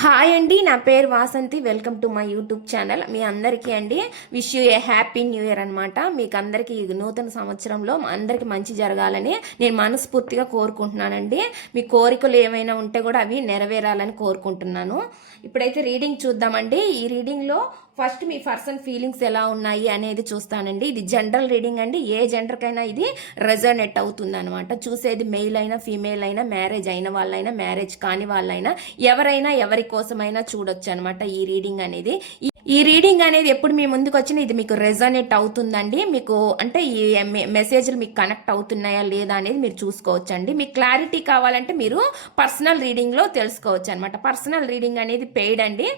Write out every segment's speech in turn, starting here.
Hi అండి నా పేరు Vasanthi. Welcome to my YouTube channel. మీ అందరికీ అండి wish you a happy new year అనమాట మీకు అందరికీ నూతన సంవత్సరంలో అందరికీ మంచి జరగాలని నేను మనస్ఫూర్తిగా కోరుకుంటున్నానండి. మీ కోరికలు ఏమైనా ఉంటే కూడా అవి నెరవేరాలని కోరుకుంటున్నాను. ఇప్పుడైతే రీడింగ్ చూద్దామండి. ఈ రీడింగ్లో ఫస్ట్ మీ పర్సన్ ఫీలింగ్స్ ఎలా ఉన్నాయి అనేది చూస్తానండి. ఇది జనరల్ రీడింగ్ అండి. ఏ జెండర్కైనా ఇది రెజోనేట్ అవుతుంది అనమాట చూసేది మెయిల్ అయినా ఫీమేల్ అయినా మ్యారేజ్ అయిన వాళ్ళైనా మ్యారేజ్ కాని వాళ్ళైనా ఎవరైనా ఎవరి కోసమైనా చూడొచ్చు అనమాట ఈ రీడింగ్ అనేది. ఈ- ఈ రీడింగ్ అనేది ఎప్పుడు మీ ముందుకు వచ్చినా ఇది మీకు రెజోనేట్ అవుతుందండి. మీకు అంటే ఈ మెసేజ్లు మీకు కనెక్ట్ అవుతున్నాయా లేదా అనేది మీరు చూసుకోవచ్చు అండి మీకు క్లారిటీ కావాలంటే మీరు పర్సనల్ రీడింగ్లో తెలుసుకోవచ్చు అనమాట పర్సనల్ రీడింగ్ అనేది పెయిడ్ అండి.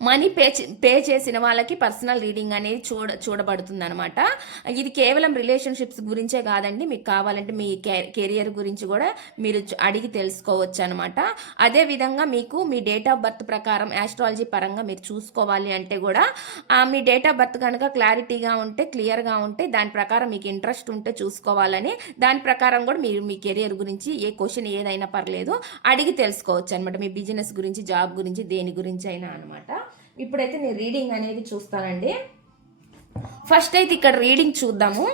మనీ పే చే- పే చేసిన వాళ్ళకి పర్సనల్ రీడింగ్ అనేది చూడ చూడబడుతుంది అనమాట ఇది కేవలం రిలేషన్షిప్స్ గురించే కాదండి. మీకు కావాలంటే మీ కెరియర్ గురించి కూడా మీరు అడిగి తెలుసుకోవచ్చు అనమాట అదేవిధంగా మీకు మీ డేట్ ఆఫ్ బర్త్ ప్రకారం యాస్ట్రాలజీ పరంగా మీరు చూసుకోవాలి అంటే కూడా మీ డేట్ ఆఫ్ బర్త్ కనుక క్లారిటీగా ఉంటే క్లియర్గా ఉంటే దాని ప్రకారం మీకు ఇంట్రెస్ట్ ఉంటే చూసుకోవాలని దాని ప్రకారం కూడా మీరు మీ కెరియర్ గురించి ఏ క్వశ్చన్ ఏదైనా పర్లేదు అడిగి తెలుసుకోవచ్చు అనమాట మీ బిజినెస్ గురించి జాబ్ గురించి దేని గురించి అయినా అనమాట ఇప్పుడైతే నేను రీడింగ్ అనేది చూస్తానండి. ఫస్ట్ అయితే ఇక్కడ రీడింగ్ చూద్దాము.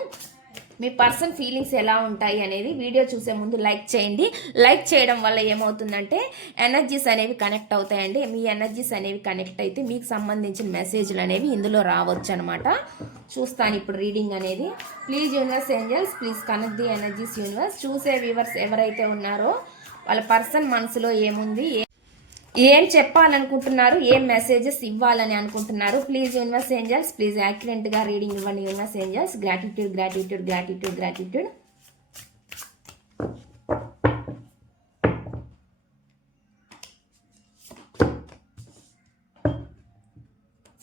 మీ పర్సన్ ఫీలింగ్స్ ఎలా ఉంటాయి అనేది వీడియో చూసే ముందు లైక్ చేయండి. లైక్ చేయడం వల్ల ఏమవుతుందంటే ఎనర్జీస్ అనేవి కనెక్ట్ అవుతాయండి. మీ ఎనర్జీస్ అనేవి కనెక్ట్ అయితే మీకు సంబంధించిన మెసేజ్లు అనేవి ఇందులో రావచ్చు అనమాట చూస్తాను ఇప్పుడు రీడింగ్ అనేది. Please universe angels please connect the energies universe చూసే వ్యూవర్స్ ఎవరైతే ఉన్నారో వాళ్ళ పర్సన్ మనసులో ఏముంది ఏం చెప్పాలనుకుంటున్నారు ఏం మెసేజెస్ ఇవ్వాలని అనుకుంటున్నారు ప్లీజ్ యూనివర్స్ ఏంజల్స్ ప్లీజ్ యాక్యురెంట్గా రీడింగ్ ఇవ్వండి universe angels gratitude gratitude gratitude gratitude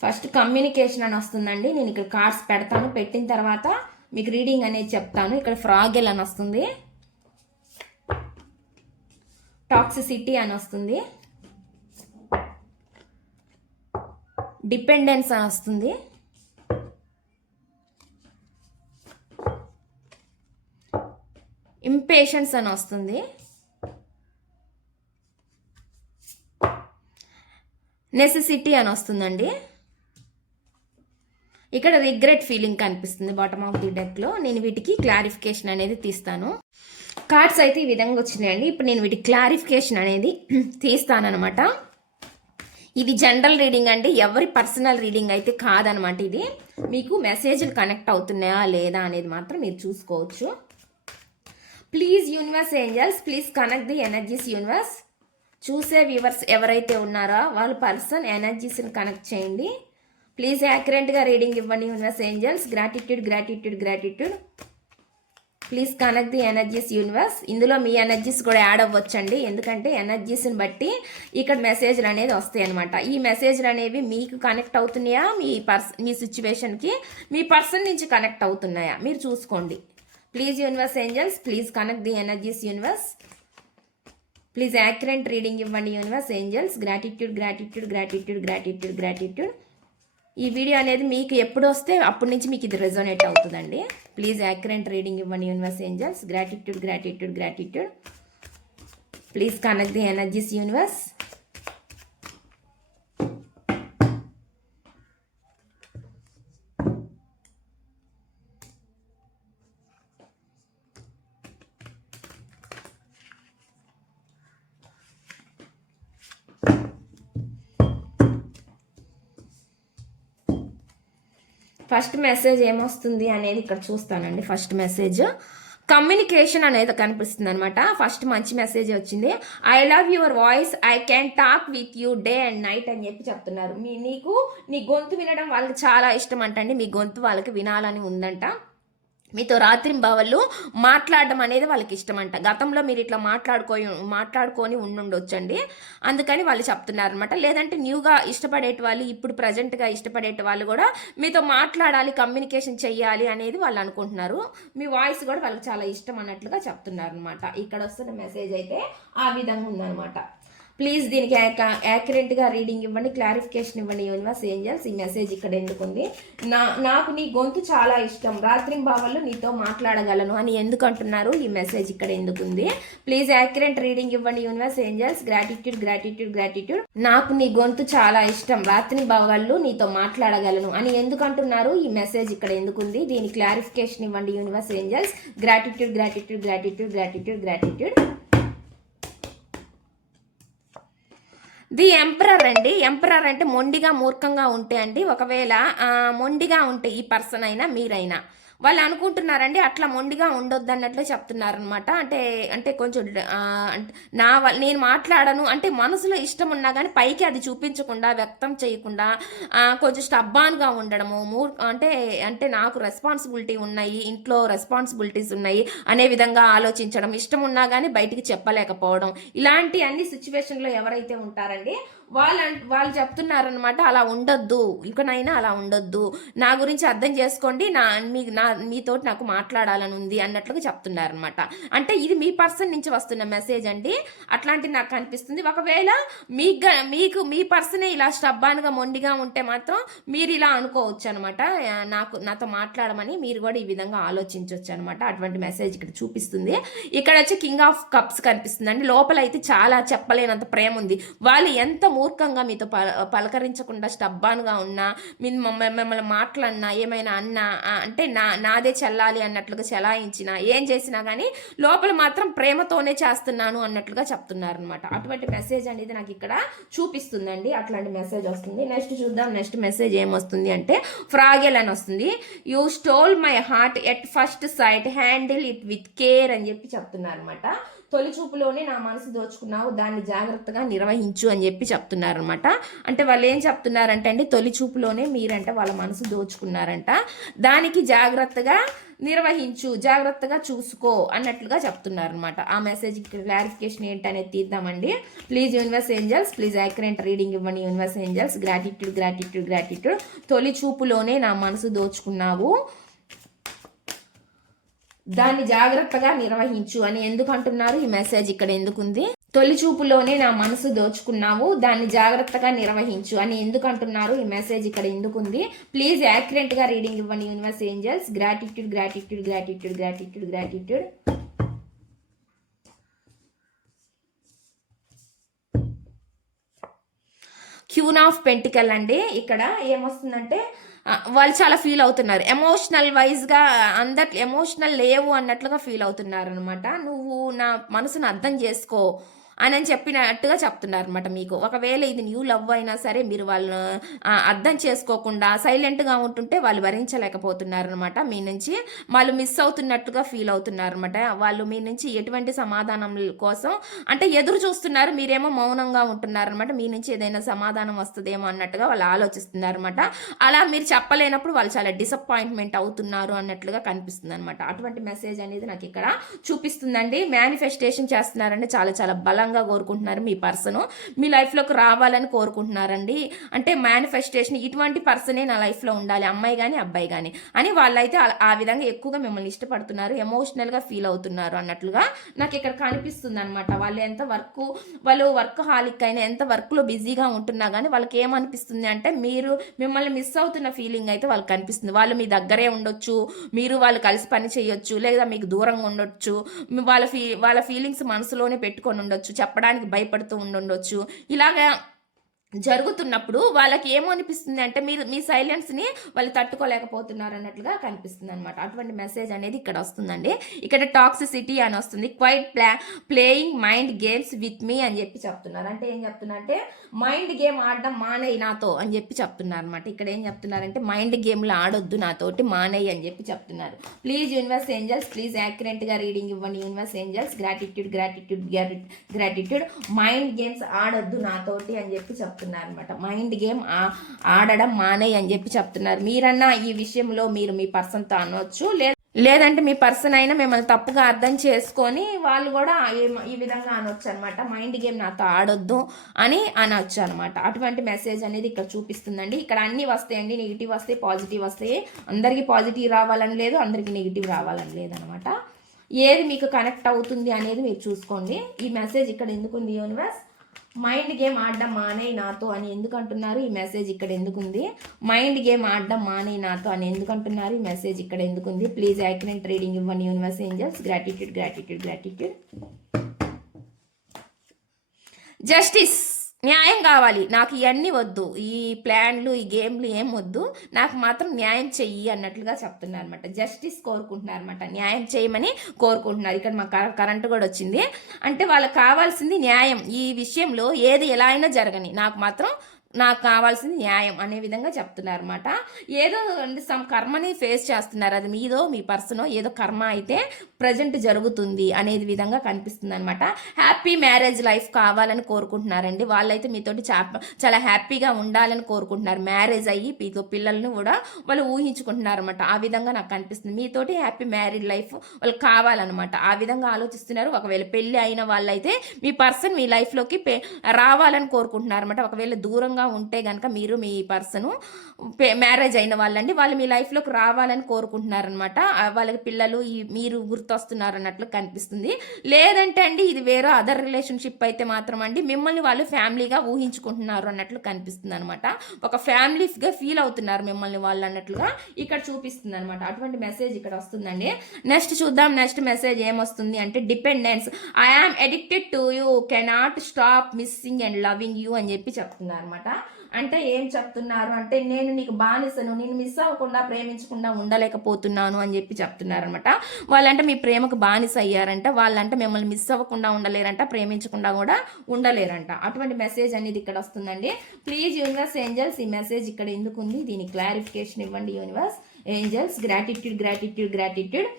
first communication అని వస్తుందండి. నేను ఇక్కడ కార్డ్స్ పెడతాను. పెట్టిన తర్వాత మీకు రీడింగ్ అనేది చెప్తాను. ఇక్కడ ఫ్రాగెల్ అని వస్తుంది. టాక్సిసిటీ అని వస్తుంది. డిపెండెన్స్ అని వస్తుంది. ఇంపేషన్స్ అని వస్తుంది. నెసెసిటీ అని వస్తుందండి. ఇక్కడ రిగ్రెట్ ఫీలింగ్ కనిపిస్తుంది బాటమ్ ఆఫ్ ది డెక్లో నేను వీటికి క్లారిఫికేషన్ అనేది తీస్తాను. కార్డ్స్ అయితే ఈ విధంగా వచ్చినాయండి. ఇప్పుడు నేను వీటి క్లారిఫికేషన్ అనేది తీస్తానమాట ఇది జనరల్ రీడింగ్ అండి. ఎవరి పర్సనల్ రీడింగ్ అయితే కాదనమాట ఇది. మీకు మెసేజ్లు కనెక్ట్ అవుతున్నాయా లేదా అనేది మాత్రం మీరు చూసుకోవచ్చు. Please universe angels please connect the energies universe. చూసే వ్యూవర్స్ ఎవరైతే ఉన్నారో వాళ్ళ పర్సన్ ఎనర్జీస్ని కనెక్ట్ చేయండి. ప్లీజ్ యాక్యురేట్గా రీడింగ్ ఇవ్వండి universe angels. Gratitude gratitude gratitude. Please connect the energies universe ఇందులో మీ ఎనర్జీస్ కూడా యాడ్ అవ్వచ్చండి. ఎందుకంటే ఎనర్జీస్ని బట్టి ఇక్కడ మెసేజ్లు అనేది వస్తాయి అనమాట ఈ మెసేజ్లు అనేవి మీకు కనెక్ట్ అవుతున్నాయా? మీ పర్స్ మీ సిచ్యువేషన్కి మీ పర్సన్ నుంచి కనెక్ట్ అవుతున్నాయా? మీరు చూసుకోండి. Please universe angels please connect the energies universe please accurate reading ఇవ్వండి universe angels gratitude gratitude gratitude gratitude gratitude ఈ వీడియో అనేది మీకు ఎప్పుడు వస్తే అప్పటి నుంచి మీకు ఇది రెజోనేట్ అవుతుందండి. ప్లీజ్ యాక్రెంట్ రీడింగ్ ఇవ్వండి universe angels gratitude gratitude gratitude please connect the energies universe first message ఏమొస్తుంది అనేది ఇక్కడ చూస్తానండి ఫస్ట్ మెసేజ్. కమ్యూనికేషన్ అనేది కనిపిస్తుంది అనమాట ఫస్ట్ మంచి మెసేజ్ వచ్చింది. I love your voice I can talk with you day and night అని చెప్పి చెప్తున్నారు. మీ నీకు నీ గొంతు వినడం వాళ్ళకి చాలా ఇష్టం అంటండి. మీ గొంతు వాళ్ళకి వినాలని ఉందంట. మీతో రాత్రింబవళ్ళు మాట్లాడడం అనేది వాళ్ళకి ఇష్టం అంట గతంలో మీరు ఇట్లా మాట్లాడుకో మాట్లాడుకొని ఉండుండొచ్చండి. అందుకని వాళ్ళు చెప్తున్నారు అనమాట లేదంటే న్యూగా ఇష్టపడేటి వాళ్ళు ఇప్పుడు ప్రజెంట్గా ఇష్టపడేటి వాళ్ళు కూడా మీతో మాట్లాడాలి కమ్యూనికేషన్ చెయ్యాలి అనేది వాళ్ళు అనుకుంటున్నారు. మీ వాయిస్ కూడా వాళ్ళకి చాలా ఇష్టం అన్నట్లుగా చెప్తున్నారు అనమాట ఇక్కడ వస్తున్న మెసేజ్ అయితే ఆ విధంగా ఉందన్నమాట. ప్లీజ్ దీనికి యాక్యురేట్గా రీడింగ్ ఇవ్వండి క్లారిఫికేషన్ ఇవ్వండి యూనివర్స్ ఏంజల్స్. ఈ మెసేజ్ ఇక్కడ ఎందుకుంది? నా నాకు నీ గొంతు చాలా ఇష్టం. రాత్రి బావల్లో నీతో మాట్లాడగలను అని ఎందుకు అంటున్నారు? ఈ మెసేజ్ ఇక్కడ ఎందుకుంది? ప్లీజ్ యాక్యురేట్ రీడింగ్ ఇవ్వండి universe angels. Gratitude gratitude gratitude. నాకు నీ గొంతు చాలా ఇష్టం. రాత్రి భావాల్లో నీతో మాట్లాడగలను అని ఎందుకు అంటున్నారు? ఈ మెసేజ్ ఇక్కడ ఎందుకుంది? దీని క్లారిఫికేషన్ ఇవ్వండి universe angels. Gratitude gratitude gratitude gratitude gratitude. The emperor అండి. ఎంపరర్ అంటే మొండిగా మూర్ఖంగా ఉంటే అండి. ఒకవేళ మొండిగా ఉంటే ఈ పర్సన్ అయినా మీరైనా. వాళ్ళు అనుకుంటున్నారండి అట్లా మొండిగా ఉండొద్దు అన్నట్లు చెప్తున్నారనమాట అంటే అంటే కొంచెం అంటే నా నేను మాట్లాడను అంటే మనసులో ఇష్టం ఉన్నా కానీ పైకి అది చూపించకుండా వ్యక్తం చేయకుండా కొంచెం స్టబ్బాన్గా ఉండడము మూ అంటే అంటే నాకు రెస్పాన్సిబిలిటీ ఉన్నాయి ఇంట్లో రెస్పాన్సిబిలిటీస్ ఉన్నాయి అనే విధంగా ఆలోచించడం ఇష్టం ఉన్నా కానీ బయటికి చెప్పలేకపోవడం ఇలాంటి అన్ని సిచ్యువేషన్లో ఎవరైతే ఉంటారండి వాళ్ళు వాళ్ళు చెప్తున్నారనమాట అలా ఉండొద్దు ఇకనైనా అలా ఉండొద్దు నా గురించి అర్థం చేసుకోండి నా మీ నా మీతో నాకు మాట్లాడాలని ఉంది అన్నట్లుగా చెప్తున్నారనమాట అంటే ఇది మీ పర్సన్ నుంచి వస్తున్న మెసేజ్ అండి. అట్లాంటిది నాకు అనిపిస్తుంది. ఒకవేళ మీకు మీకు మీ పర్సనే ఇలా స్టబ్బాన్గా మొండిగా ఉంటే మాత్రం మీరు ఇలా అనుకోవచ్చు అనమాట నాకు నాతో మాట్లాడమని మీరు కూడా ఈ విధంగా ఆలోచించవచ్చు అనమాట అటువంటి మెసేజ్ ఇక్కడ చూపిస్తుంది. ఇక్కడ వచ్చి కింగ్ ఆఫ్ కప్స్ కనిపిస్తుంది అండి లోపల అయితే చాలా చెప్పలేనంత ప్రేమ ఉంది. వాళ్ళు ఎంత మూర్ఖంగా మీతో పలకరించకుండా స్టబ్బాన్గా ఉన్నా మీ మమ్మల్ని మాట్లాడినా ఏమైనా అన్నా అంటే నా నాదే చల్లాలి అన్నట్లుగా చెలాయించినా ఏం చేసినా కానీ లోపల మాత్రం ప్రేమతోనే చేస్తున్నాను అన్నట్లుగా చెప్తున్నారు అనమాట అటువంటి మెసేజ్ అనేది నాకు ఇక్కడ చూపిస్తుందండి. అట్లాంటి మెసేజ్ వస్తుంది. నెక్స్ట్ చూద్దాం. నెక్స్ట్ మెసేజ్ ఏమొస్తుంది అంటే ఫ్రాగెల్ అని వస్తుంది. You stole my heart at first sight handle it with care అని చెప్పి చెప్తున్నారు అనమాట తొలి చూపులోనే నా మనసు దోచుకున్నావు దాన్ని జాగ్రత్తగా నిర్వహించు అని చెప్పి చెప్తున్నారనమాట అంటే వాళ్ళు ఏం చెప్తున్నారంటే అండి తొలి చూపులోనే మీరంట వాళ్ళ మనసు దోచుకున్నారంట. దానికి జాగ్రత్తగా నిర్వహించు జాగ్రత్తగా చూసుకో అన్నట్లుగా చెప్తున్నారు అనమాట ఆ మెసేజ్ క్లారిఫికేషన్ ఏంటనేది తీద్దామండి. Please universe angels please accurate reading ఇవ్వండి universe angels gratitude gratitude gratitude తొలి చూపులోనే నా మనసు దోచుకున్నావు దాన్ని జాగ్రత్తగా నిర్వహించు అని ఎందుకు అంటున్నారు? ఈ మెసేజ్ ఇక్కడ ఎందుకుంది? తొలి చూపులోనే నా మనసు దోచుకున్నావు దాన్ని జాగ్రత్తగా నిర్వహించు అని ఎందుకు అంటున్నారు? ఈ మెసేజ్ ఇక్కడ ఎందుకుంది? ప్లీజ్ యాక్యురేట్గా రీడింగ్ ఇవ్వండి universe angels gratitude gratitude gratitude gratitude gratitude queen of pentacles అండి. ఇక్కడ ఏమొస్తుందంటే వాళ్ళు చాలా ఫీల్ అవుతున్నారు. ఎమోషనల్ వైజ్గా అందరికి ఎమోషనల్ లేవు అన్నట్లుగా ఫీల్ అవుతున్నారు అనమాట నువ్వు నా మనసును అర్థం చేసుకో. అని అని చెప్పినట్టుగా చెప్తున్నారు అనమాట మీకు. ఒకవేళ ఇది న్యూ లవ్ అయినా సరే మీరు వాళ్ళను అర్థం చేసుకోకుండా సైలెంట్గా ఉంటుంటే వాళ్ళు భరించలేకపోతున్నారనమాట మీ నుంచి వాళ్ళు మిస్ అవుతున్నట్టుగా ఫీల్ అవుతున్నారు అనమాట వాళ్ళు మీ నుంచి ఎటువంటి సమాధానం కోసం అంటే ఎదురు చూస్తున్నారు మీరేమో మౌనంగా ఉంటున్నారు అనమాట మీ నుంచి ఏదైనా సమాధానం వస్తుందేమో అన్నట్టుగా వాళ్ళు ఆలోచిస్తున్నారు అనమాట అలా మీరు చెప్పలేనప్పుడు వాళ్ళు చాలా డిసప్పాయింట్మెంట్ అవుతున్నారు అన్నట్లుగా కనిపిస్తుంది అనమాట అటువంటి మెసేజ్ అనేది నాకు ఇక్కడ చూపిస్తుందండి. మేనిఫెస్టేషన్ చేస్తున్నారంటే చాలా చాలా బలంగా కోరుకుంటున్నారు మీ పర్సన్. మీ లైఫ్లోకి రావాలని కోరుకుంటున్నారండి. అంటే మేనిఫెస్టేషన్ ఇటువంటి పర్సనే నా లైఫ్లో ఉండాలి. అమ్మాయి కానీ అబ్బాయి కానీ అని వాళ్ళైతే ఆ- విధంగా ఎక్కువగా మిమ్మల్ని ఇష్టపడుతున్నారు. ఎమోషనల్గా ఫీల్ అవుతున్నారు అన్నట్లుగా నాకు ఇక్కడ కనిపిస్తుంది అనమాట వాళ్ళు ఎంత వర్క్ వాళ్ళు వర్క్ హాలిక్ అయినా ఎంత వర్క్లో బిజీగా ఉంటున్నా కానీ వాళ్ళకి ఏమనిపిస్తుంది అంటే మీరు మిమ్మల్ని మిస్ అవుతున్న ఫీలింగ్ అయితే వాళ్ళకి కనిపిస్తుంది. వాళ్ళు మీ దగ్గరే ఉండొచ్చు మీరు వాళ్ళు కలిసి పని చేయొచ్చు లేదా మీకు దూరంగా ఉండొచ్చు వాళ్ళ ఫీ వాళ్ళ ఫీలింగ్స్ మనసులోనే పెట్టుకొని ఉండొచ్చు. చెప్పడానికి భయపడుతూ ఉండుండొచ్చు. ఇలాగా జరుగుతున్నప్పుడు వాళ్ళకి ఏమనిపిస్తుంది అంటే మీరు మీ సైలెన్స్ని వాళ్ళు తట్టుకోలేకపోతున్నారు అన్నట్లుగా కనిపిస్తుంది అనమాట అటువంటి మెసేజ్ అనేది ఇక్కడ వస్తుందండి. ఇక్కడ టాక్సిసిటీ అని వస్తుంది. క్వైట్ ప్లా playing mind games with me అని చెప్పి చెప్తున్నారు. అంటే ఏం చెప్తున్నారంటే మైండ్ గేమ్ ఆడడం మానేయి నాతో అని చెప్పి చెప్తున్నారు అనమాట ఇక్కడ ఏం చెప్తున్నారంటే మైండ్ గేమ్లు ఆడొద్దు నాతోటి మానేయి అని చెప్పి చెప్తున్నారు. ప్లీజ్ యూనివర్స్ ఏంజల్స్ ప్లీజ్ యాక్యురెంట్గా రీడింగ్ ఇవ్వండి universe angels. Gratitude gratitude gratitude. Mind games ఆడొద్దు నాతోటి అని చెప్పి చెప్తున్నారు. అనమాట మైండ్ గేమ్ ఆడడం మానే అని చెప్పి చెప్తున్నారు. మీరన్నా ఈ విషయంలో మీరు మీ పర్సన్తో అనవచ్చు లేదా లేదంటే మీ పర్సన్ అయినా మిమ్మల్ని తప్పుగా అర్థం చేసుకొని వాళ్ళు కూడా ఈ- విధంగా అనొచ్చు అనమాట మైండ్ గేమ్ నాతో ఆడొద్దు అని అనొచ్చు అనమాట అటువంటి మెసేజ్ అనేది ఇక్కడ చూపిస్తుందండి. ఇక్కడ అన్ని వస్తాయండి. నెగిటివ్ వస్తాయి పాజిటివ్ వస్తాయి. అందరికీ పాజిటివ్ రావాలని లేదు అందరికీ నెగిటివ్ రావాలని లేదనమాట ఏది మీకు కనెక్ట్ అవుతుంది అనేది మీరు చూసుకోండి. ఈ మెసేజ్ ఇక్కడ ఎందుకుంది యూనివర్స్? మైండ్ గేమ్ ఆడడం మానే నాతో అని ఎందుకు అంటున్నారు ఈ మెసేజ్ ఇక్కడ ఎందుకుంది? మైండ్ గేమ్ ఆడడం మానే నాతో అని ఎందుకు అంటున్నారు ఈ మెసేజ్ ఇక్కడ ఎందుకుంది? ప్లీజ్ యాక్సిడెంట్ రీడింగ్ ఇవ్వండి universe angels gratitude gratitude gratitude justice న్యాయం కావాలి. నాకు ఇవన్నీ వద్దు. ఈ ప్లాన్లు ఈ గేమ్లు ఏం వద్దు. నాకు మాత్రం న్యాయం చెయ్యి అన్నట్లుగా చెప్తున్నారు అనమాట జస్టిస్ కోరుకుంటున్నారు అనమాట న్యాయం చేయమని కోరుకుంటున్నారు. ఇక్కడ మా కర- కరెంటు కూడా వచ్చింది. అంటే వాళ్ళకి కావాల్సింది న్యాయం. ఈ విషయంలో ఏది ఎలా అయినా జరగని. నాకు మాత్రం నాకు కావాల్సింది న్యాయం అనే విధంగా చెప్తున్నారు అనమాట ఏదో సమ్ కర్మని ఫేస్ చేస్తున్నారు. అది మీదో మీ పర్సనో ఏదో కర్మ అయితే ప్రజెంట్ జరుగుతుంది అనేది విధంగా కనిపిస్తుంది అనమాట హ్యాపీ మ్యారేజ్ లైఫ్ కావాలని కోరుకుంటున్నారండి. వాళ్ళైతే మీతోటి చాలా హ్యాపీగా ఉండాలని కోరుకుంటున్నారు. మ్యారేజ్ అయ్యి మీతో పిల్లల్ని కూడా వాళ్ళు ఊహించుకుంటున్నారు అనమాట ఆ విధంగా నాకు కనిపిస్తుంది. మీతోటి హ్యాపీ మ్యారీడ్ లైఫ్ వాళ్ళకి కావాలన్నమాట. ఆ విధంగా ఆలోచిస్తున్నారు. ఒకవేళ పెళ్ళి అయిన వాళ్ళైతే మీ పర్సన్ మీ లైఫ్లోకి రావాలని కోరుకుంటున్నారు అనమాట ఒకవేళ దూరంగా ఉంటే కనుక మీరు మీ పర్సన్ మ్యారేజ్ అయిన వాళ్ళండి. వాళ్ళు మీ లైఫ్లోకి రావాలని కోరుకుంటున్నారనమాట. వాళ్ళకి పిల్లలు ఈ మీరు గుర్తొస్తున్నారు అన్నట్లు కనిపిస్తుంది. లేదంటే అండి ఇది వేరే అదర్ రిలేషన్షిప్ అయితే మాత్రం అండి మిమ్మల్ని వాళ్ళు ఫ్యామిలీగా ఊహించుకుంటున్నారు అన్నట్లు కనిపిస్తుంది అనమాట ఒక ఫ్యామిలీస్గా ఫీల్ అవుతున్నారు మిమ్మల్ని వాళ్ళు అన్నట్లుగా ఇక్కడ చూపిస్తుంది అనమాట అటువంటి మెసేజ్ ఇక్కడ వస్తుందండి. నెక్స్ట్ చూద్దాం నెక్స్ట్ మెసేజ్ ఏమొస్తుంది అంటే dependence I am addicted to you cannot stop missing and loving you అని చెప్పి చెప్తున్నారు అనమాట అంటే ఏం చెప్తున్నారు? అంటే నేను నీకు బానిసను నేను మిస్ అవ్వకుండా ప్రేమించకుండా ఉండలేకపోతున్నాను అని చెప్పి చెప్తున్నారనమాట వాళ్ళంటే మీ ప్రేమకు బానిస అయ్యారంట వాళ్ళంటే మిమ్మల్ని మిస్ అవ్వకుండా ఉండలేరంట ప్రేమించకుండా కూడా ఉండలేరంట. అటువంటి మెసేజ్ అనేది ఇక్కడ వస్తుందండి. ప్లీజ్ యూనివర్స్ ఏంజల్స్ ఈ మెసేజ్ ఇక్కడ ఎందుకు ఉంది దీని క్లారిఫికేషన్ ఇవ్వండి universe angels gratitude gratitude gratitude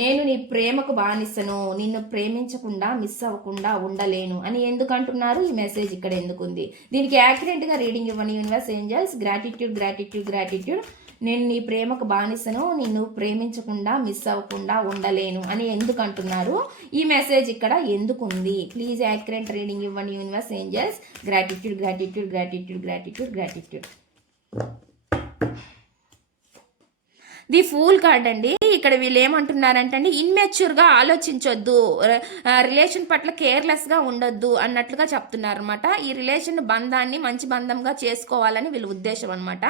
నేను నీ ప్రేమకు బానిసను నిన్ను ప్రేమించకుండా మిస్ అవ్వకుండా ఉండలేను అని ఎందుకు అంటున్నారు? ఈ మెసేజ్ ఇక్కడ ఎందుకుంది? దీనికి యాక్యురేట్గా రీడింగ్ ఇవ్వని universe angels gratitude gratitude gratitude నేను నీ ప్రేమకు బానిసను నిన్ను ప్రేమించకుండా మిస్ అవ్వకుండా ఉండలేను అని ఎందుకు అంటున్నారు? ఈ మెసేజ్ ఇక్కడ ఎందుకుంది? ప్లీజ్ యాక్యురేట్ రీడింగ్ ఇవ్వండి universe angels gratitude gratitude gratitude gratitude gratitude the fool card అండి. ఇక్కడ వీళ్ళు ఏమంటున్నారంటే అండి ఇన్మెచ్యూర్గా ఆలోచించొద్దు. రిలేషన్ పట్ల కేర్లెస్గా ఉండొద్దు అన్నట్లుగా చెప్తున్నారు అనమాట ఈ రిలేషన్ బంధాన్ని మంచి బంధంగా చేసుకోవాలని వీళ్ళ ఉద్దేశం అనమాట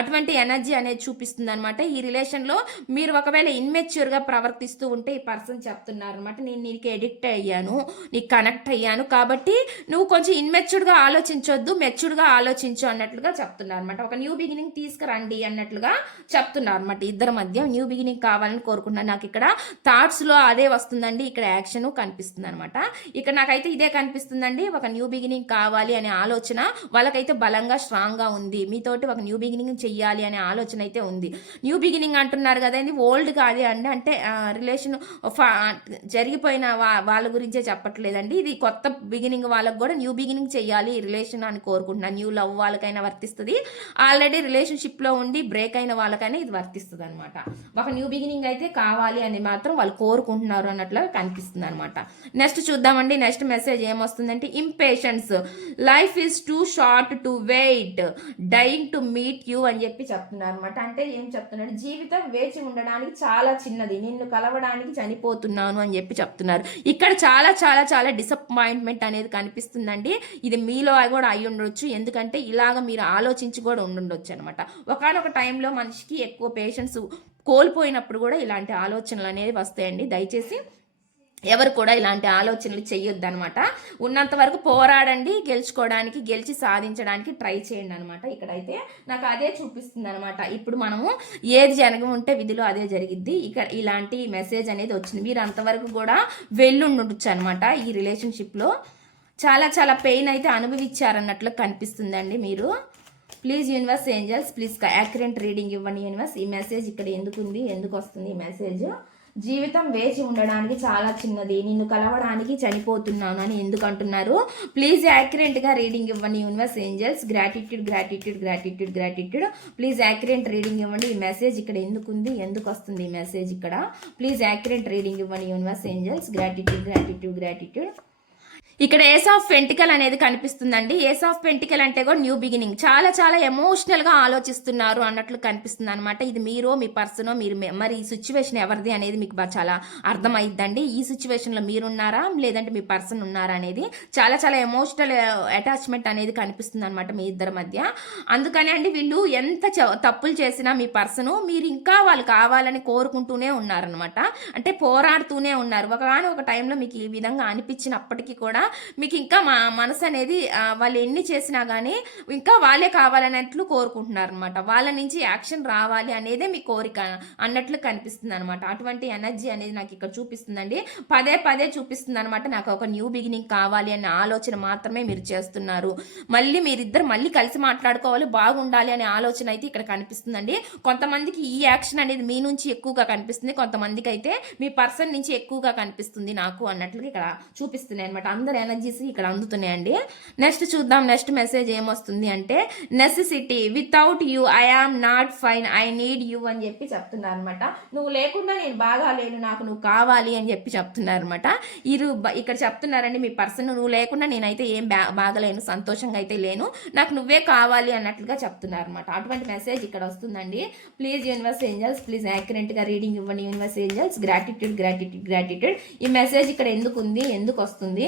అటువంటి ఎనర్జీ అనేది చూపిస్తుంది అనమాట ఈ రిలేషన్లో మీరు ఒకవేళ ఇన్మెచ్యూర్గా ప్రవర్తిస్తూ ఉంటే ఈ పర్సన్ చెప్తున్నారు అనమాట నేను నీకు ఎడిక్ట్ అయ్యాను నీకు కనెక్ట్ అయ్యాను కాబట్టి నువ్వు కొంచెం ఇన్మెచ్యూర్డ్గా ఆలోచించొద్దు మెచ్యూర్డ్గా ఆలోచించు అన్నట్లుగా చెప్తున్నారు అనమాట ఒక న్యూ బిగినింగ్ తీసుకురండి అన్నట్లుగా చెప్తున్నారు అనమాట ఇద్దరి మధ్య న్యూ బిగినింగ్ కావాలని కోరుకుంటున్నాను. నాకు ఇక్కడ థాట్స్లో అదే వస్తుందండి. ఇక్కడ యాక్షన్ కనిపిస్తుంది అనమాట ఇక్కడ నాకైతే ఇదే కనిపిస్తుందండి. ఒక న్యూ బిగినింగ్ కావాలి అనే ఆలోచన వాళ్ళకైతే బలంగా స్ట్రాంగ్గా ఉంది. మీతోటి ఒక న్యూ బిగినింగ్ చెయ్యాలి అనే ఆలోచన అయితే ఉంది. న్యూ బిగినింగ్ అంటున్నారు కదా ఓల్డ్ కాదు అండి. అంటే రిలేషన్ జరిగిపోయిన వా- వాళ్ళ గురించే చెప్పట్లేదండి. ఇది కొత్త బిగినింగ్ వాళ్ళకి కూడా న్యూ బిగినింగ్ చెయ్యాలి రిలేషన్ అని కోరుకుంటున్నాను న్యూ లవ్ వాళ్ళకైనా వర్తిస్తుంది. ఆల్రెడీ రిలేషన్షిప్లో ఉండి బ్రేక్ అయిన వాళ్ళకైనా ఇది వర్తిస్తుంది అనమాట ఒక న్యూ బిగినింగ్ అయితే కావాలి అని మాత్రం వాళ్ళు కోరుకుంటున్నారు అన్నట్లుగా కనిపిస్తుంది అనమాట నెక్స్ట్ చూద్దామండి. నెక్స్ట్ మెసేజ్ ఏమొస్తుందంటే impatience life is too short to wait dying to meet you అని చెప్పి చెప్తున్నారు అనమాట అంటే ఏం చెప్తున్నాడు? జీవితం వేచి ఉండడానికి చాలా చిన్నది. నిన్ను కలవడానికి చనిపోతున్నాను అని చెప్పి చెప్తున్నారు. ఇక్కడ చాలా చాలా చాలా డిసప్పాయింట్మెంట్ అనేది కనిపిస్తుందండి. ఇది మీలో కూడా అయి ఉండొచ్చు. ఎందుకంటే ఇలాగ మీరు ఆలోచించి కూడా ఉండుండొచ్చు అనమాట ఒకనొక టైంలో మనిషికి ఎక్కువ పేషెన్స్ కోల్పోయినప్పుడు కూడా ఇలాంటి ఆలోచనలు అనేవి వస్తాయండి. దయచేసి ఎవరు కూడా ఇలాంటి ఆలోచనలు చేయొద్దు అనమాట ఉన్నంత వరకు పోరాడండి గెలుచుకోవడానికి గెలిచి సాధించడానికి ట్రై చేయండి అనమాట ఇక్కడైతే నాకు అదే చూపిస్తుంది అనమాట ఇప్పుడు మనము ఏది జరగ ఉంటే విధిలో అదే జరిగిద్ది. ఇక్కడ ఇలాంటి మెసేజ్ అనేది వచ్చింది. మీరు అంతవరకు కూడా వెళ్ళుండొచ్చు అనమాట ఈ రిలేషన్షిప్లో. చాలా చాలా పెయిన్ అయితే అనుభవించారన్నట్లు కనిపిస్తుందండి మీరు. Please universe angels please accurate reading ఇవ్వండి యూనివర్స్. ఈ మెసేజ్ ఇక్కడ ఎందుకు ఉంది ఎందుకు వస్తుంది ఈ మెసేజ్ జీవితం వేచి ఉండడానికి చాలా చిన్నది. నిన్ను కలవడానికి చనిపోతున్నాను అని ఎందుకు అంటున్నారు ప్లీజ్ యాక్యురెంట్గా రీడింగ్ ఇవ్వండి universe angels. Gratitude gratitude gratitude gratitude please accurate reading ఇవ్వండి. ఈ మెసేజ్ ఇక్కడ ఎందుకు ఉంది ఎందుకు వస్తుంది ఈ మెసేజ్ ఇక్కడ? ప్లీజ్ యాక్యురెంట్ రీడింగ్ ఇవ్వండి universe angels. Gratitude gratitude gratitude ఇక్కడ ఏస్ ఆఫ్ పెంటికల్ అనేది కనిపిస్తుందండి. ఏస్ ఆఫ్ పెంటికల్ అంటే కూడా న్యూ బిగినింగ్ చాలా చాలా ఎమోషనల్గా ఆలోచిస్తున్నారు అన్నట్లు కనిపిస్తుంది అనమాట ఇది మీరో మీ పర్సనో మీరు మరి ఈ సిచ్యువేషన్ ఎవరిది అనేది మీకు చాలా అర్థమైద్దండి. ఈ సిచ్యువేషన్లో మీరున్నారా? లేదంటే మీ పర్సన్ ఉన్నారా అనేది చాలా చాలా ఎమోషనల్ అటాచ్మెంట్ uh, అనేది కనిపిస్తుంది అనమాట మీ ఇద్దరి మధ్య. అందుకని అండి వీళ్ళు ఎంత చ- తప్పులు చేసినా మీ పర్సన్ మీరు ఇంకా వాళ్ళు కావాలని కోరుకుంటూనే ఉన్నారనమాట అంటే పోరాడుతూనే ఉన్నారు. ఒకగానో ఒక టైంలో మీకు ఈ విధంగా అనిపించినప్పటికీ కూడా మీకు ఇంకా మా మనసు అనేది వాళ్ళు ఎన్ని చేసినా కానీ ఇంకా వాళ్ళే కావాలన్నట్లు కోరుకుంటున్నారు అనమాట వాళ్ళ నుంచి యాక్షన్ రావాలి అనేదే మీ కోరిక అన్నట్లు కనిపిస్తుంది అనమాట అటువంటి ఎనర్జీ అనేది నాకు ఇక్కడ చూపిస్తుందండి. పదే పదే చూపిస్తుంది అనమాట నాకు ఒక న్యూ బిగినింగ్ కావాలి అనే ఆలోచన మాత్రమే మీరు చేస్తున్నారు. మళ్ళీ మీరిద్దరు మళ్ళీ కలిసి మాట్లాడుకోవాలి బాగుండాలి అనే ఆలోచన అయితే ఇక్కడ కనిపిస్తుందండి. కొంతమందికి ఈ యాక్షన్ అనేది మీ నుంచి ఎక్కువగా కనిపిస్తుంది. కొంతమందికి అయితే మీ పర్సన్ నుంచి ఎక్కువగా కనిపిస్తుంది నాకు అన్నట్లుగా ఇక్కడ చూపిస్తున్నాయి అనమాట అందరి ఎనర్జీస్ ఇక్కడ అందుతున్నాయండి. నెక్స్ట్ చూద్దాం నెక్స్ట్ మెసేజ్ ఏమొస్తుంది అంటే necessity without you I am not fine I need you అని చెప్పి చెప్తున్నారు అనమాట నువ్వు లేకుండా నేను బాగా లేను నాకు నువ్వు కావాలి అని చెప్పి చెప్తున్నారు అనమాట ఇరు బ- ఇక్కడ చెప్తున్నారండి మీ పర్సన్ నువ్వు లేకుండా నేనైతే ఏం బా బాగలేను సంతోషంగా అయితే లేను నాకు నువ్వే కావాలి అన్నట్లుగా చెప్తున్నారు అనమాట అటువంటి మెసేజ్ ఇక్కడ వస్తుందండి. ప్లీజ్ యూనివర్స్ ఏంజల్స్ ప్లీజ్ యాక్యురెంట్గా రీడింగ్ ఇవ్వండి universe angels gratitude gratitude gratitude ఈ మెసేజ్ ఇక్కడ ఎందుకు ఉంది ఎందుకు వస్తుంది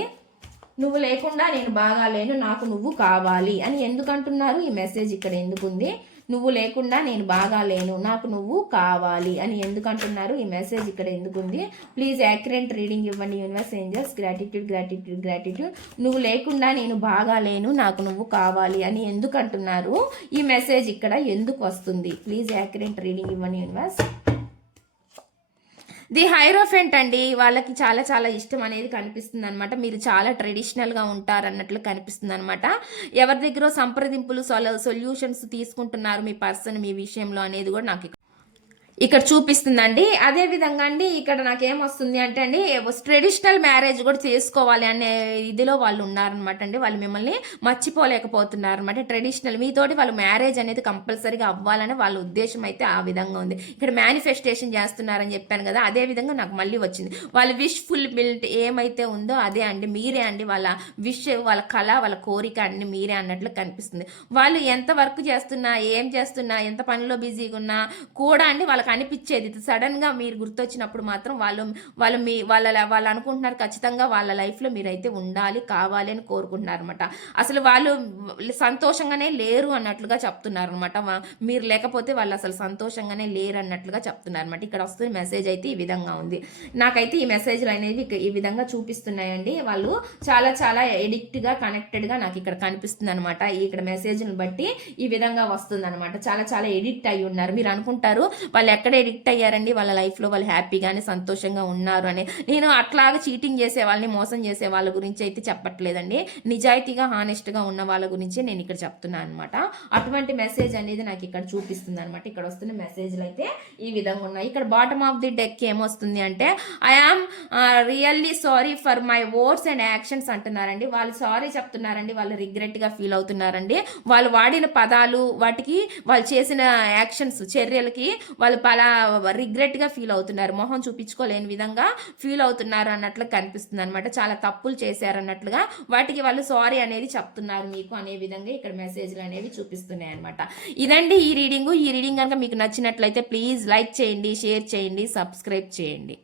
నువ్వు లేకుండా నేను బాగా లేను నాకు నువ్వు కావాలి అని ఎందుకు అంటున్నారు ఈ మెసేజ్ ఇక్కడ ఎందుకుంది? నువ్వు లేకుండా నేను బాగా లేను నాకు నువ్వు కావాలి అని ఎందుకు అంటున్నారు ఈ మెసేజ్ ఇక్కడ ఎందుకు ఉంది ప్లీజ్ యాక్యురెంట్ రీడింగ్ ఇవ్వండి universe angels gratitude gratitude gratitude నువ్వు లేకుండా నేను బాగా లేను నాకు నువ్వు కావాలి అని ఎందుకు అంటున్నారు ఈ మెసేజ్ ఇక్కడ ఎందుకు వస్తుంది? ప్లీజ్ యాక్యురెంట్ రీడింగ్ ఇవ్వండి యూనివర్స్ ది హైరోఫెంట్ అండి. వాళ్ళకి చాలా చాలా ఇష్టం అనేది కనిపిస్తుంది అనమాట మీరు చాలా ట్రెడిషనల్గా ఉంటారు అన్నట్లు కనిపిస్తుంది అనమాట ఎవరి దగ్గర సంప్రదింపులు సొల్యూషన్స్ తీసుకుంటున్నారు మీ పర్సన్ మీ విషయంలో అనేది కూడా నాకు ఇక్కడ- చూపిస్తుందండి. అదే విధంగా అండి ఇక్కడ నాకేమొస్తుంది అంటే అండి ట్రెడిషనల్ మ్యారేజ్ కూడా చేసుకోవాలి అనే ఇదిలో వాళ్ళు ఉన్నారనమాట అండి. వాళ్ళు మిమ్మల్ని మర్చిపోలేకపోతున్నారు అనమాట ట్రెడిషనల్ మీతోటి వాళ్ళు మ్యారేజ్ అనేది కంపల్సరీగా అవ్వాలని వాళ్ళ ఉద్దేశం అయితే ఆ విధంగా ఉంది. ఇక్కడ మేనిఫెస్టేషన్ చేస్తున్నారని చెప్పాను కదా అదే విధంగా నాకు మళ్ళీ వచ్చింది. వాళ్ళ విష్ ఫుల్ ఏమైతే ఉందో అదే అండి మీరే అండి వాళ్ళ విష్ వాళ్ళ కళ వాళ్ళ కోరిక అన్ని మీరే అన్నట్లు కనిపిస్తుంది. వాళ్ళు ఎంత వర్క్ చేస్తున్నా ఏం చేస్తున్నా ఎంత పనిలో బిజీగా ఉన్నా కూడా అండి వాళ్ళ వాళ్ళకి అనిపించేది సడన్గా మీరు గుర్తొచ్చినప్పుడు మాత్రం వాళ్ళు వాళ్ళు మీ వాళ్ళ వాళ్ళు అనుకుంటున్నారు ఖచ్చితంగా వాళ్ళ లైఫ్లో మీరైతే ఉండాలి కావాలి అని కోరుకుంటున్నారు అనమాట అసలు వాళ్ళు సంతోషంగానే లేరు అన్నట్లుగా చెప్తున్నారు అనమాట మీరు లేకపోతే వాళ్ళు అసలు సంతోషంగానే లేరు అన్నట్లుగా చెప్తున్నారు అనమాట ఇక్కడ వస్తున్న మెసేజ్ అయితే ఈ విధంగా ఉంది. నాకైతే ఈ మెసేజ్లు అనేవి ఈ విధంగా చూపిస్తున్నాయండి. వాళ్ళు చాలా చాలా ఎడిక్ట్గా కనెక్టెడ్గా నాకు ఇక్కడ కనిపిస్తుంది అనమాట ఇక్కడ మెసేజ్ని బట్టి ఈ విధంగా వస్తుంది అనమాట చాలా చాలా ఎడిక్ట్ అయి ఉన్నారు. మీరు అనుకుంటారు వాళ్ళు ఎక్కడ ఎడిక్ట్ అయ్యారండి? వాళ్ళ లైఫ్లో వాళ్ళు హ్యాపీగానే సంతోషంగా ఉన్నారు అని. నేను అట్లాగా చీటింగ్ చేసే వాళ్ళని మోసం చేసే వాళ్ళ గురించి అయితే చెప్పట్లేదండి. నిజాయితీగా హానెస్ట్గా ఉన్న వాళ్ళ గురించి నేను ఇక్కడ చెప్తున్నాను అనమాట అటువంటి మెసేజ్ అనేది నాకు ఇక్కడ చూపిస్తుంది అనమాట ఇక్కడ వస్తున్న మెసేజ్లు అయితే ఈ విధంగా ఉన్నాయి. ఇక్కడ బాటమ్ ఆఫ్ ది డెక్ ఏమొస్తుంది అంటే I am really sorry for my words and actions అంటున్నారండి. వాళ్ళు సారీ చెప్తున్నారండి. వాళ్ళు రిగ్రెట్గా ఫీల్ అవుతున్నారండి. వాళ్ళు వాడిన పదాలు వాటికి వాళ్ళు చేసిన యాక్షన్స్ చర్యలకి వాళ్ళు పలా రిగ్రెట్గా ఫీల్ అవుతున్నారు. మొహం చూపించుకోలేని విధంగా ఫీల్ అవుతున్నారు అన్నట్లు కనిపిస్తుంది అనమాట చాలా తప్పులు చేశారు అన్నట్లుగా వాటికి వాళ్ళు సారీ అనేది చెప్తున్నారు మీకు అనే విధంగా ఇక్కడ మెసేజ్లు అనేవి చూపిస్తున్నాయి అనమాట ఇదండి ఈ రీడింగు. ఈ రీడింగ్ కనుక మీకు నచ్చినట్లయితే ప్లీజ్ లైక్ చేయండి షేర్ చేయండి సబ్స్క్రైబ్ చేయండి.